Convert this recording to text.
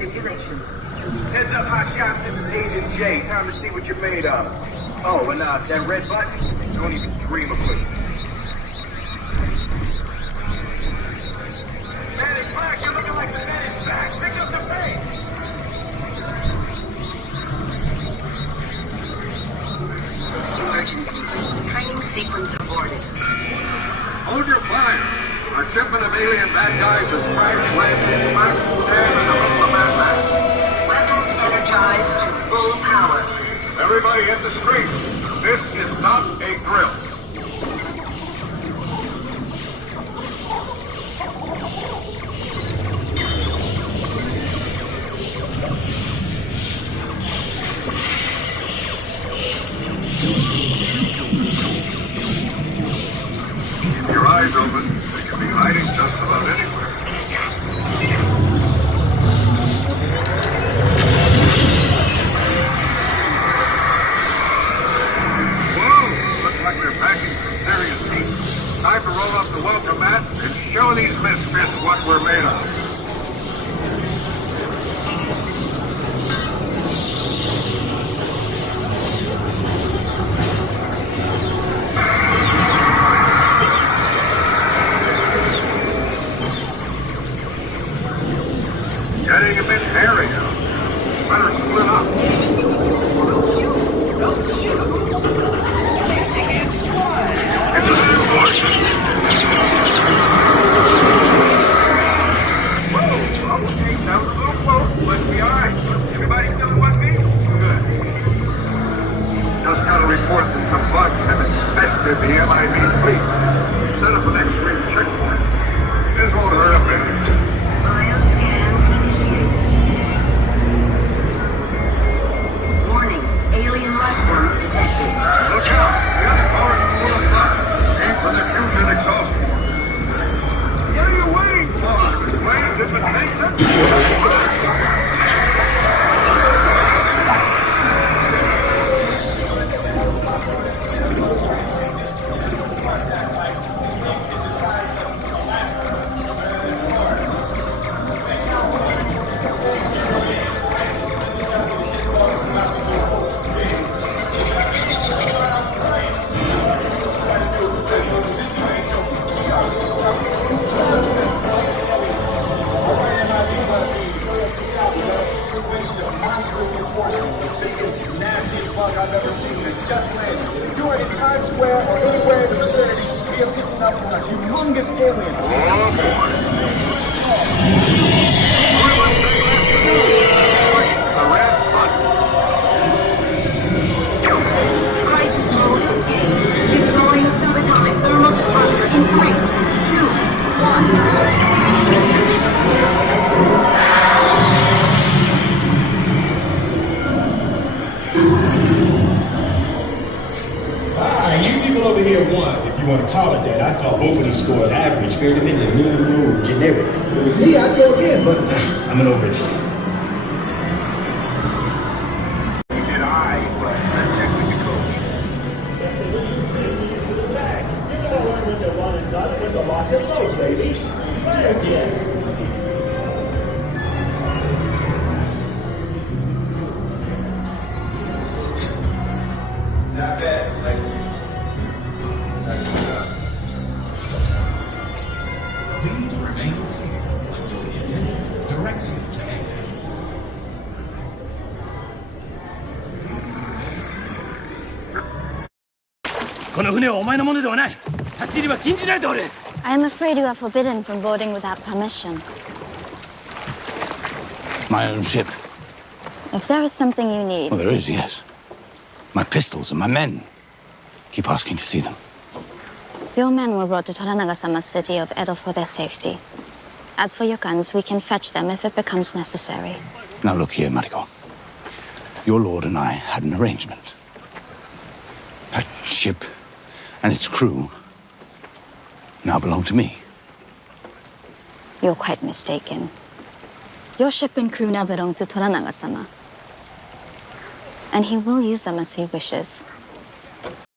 simulation. Heads up, hot shots. This is Agent J. Time to see what you're made of. Oh, and that red button, don't even dream of pushing. Manny's back. You're looking like the Manny's back. Pick up the pace. Emergency. Training sequence aborted. Hold your fire. A shipment of alien bad guys has crashed landed smack dab in the middle of Mad Max. Weapons energized to full power. Everybody hit the streets. This is not a drill. Keep your eyes open. They can be hiding just about anywhere. Whoa! Looks like they're packing some serious heat. Time to roll up the welcome mat and show these misfits what we're made of. Getting a bit hairy out. Better split up. Don't shoot! Don't shoot! Into the new voice. Whoa, okay, that was a little close, but we alright. Everybody still in one piece? Good. Just got a report that some bugs have infested the MIB fleet. Set up an extreme checkpoint. This won't hurt a bit. Bioscan initiated. Warning, alien life forms detected. Look out! The other car is full of fire. Aim for the fusion exhaust port. What are you waiting for? Wait, if it takes it. I've ever seen has just landed. You are in Times Square or anywhere in the vicinity, we are picking up on a humongous alien. Oh boy. Only one thing left to do. Push the red button. Crisis mode engaged. Deploying subatomic thermal disruptor in 3, 2, 1. You people over here won, if you want to call it that. I thought both of these scores average, fair to middle, middle of the road, generic. If it was me, I'd go again, but I'm an overachieve. You did alright, but let's check with the coach. Not bad, like Please remain seated until the attendant directs you to exit. この船はお前のものではない。立ち入りは禁じられておる。 I am afraid you are forbidden from boarding without permission. My own ship. If there is something you need, Well, there is, yes. My pistols and my men. Keep asking to see them. your men were brought to Toranaga-sama's city of Edo for their safety. As for your guns, we can fetch them if it becomes necessary. Now look here, Mariko. Your lord and I had an arrangement. That ship and its crew now belong to me. You're quite mistaken. Your ship and crew now belong to Toranaga-sama. And he will use them as he wishes.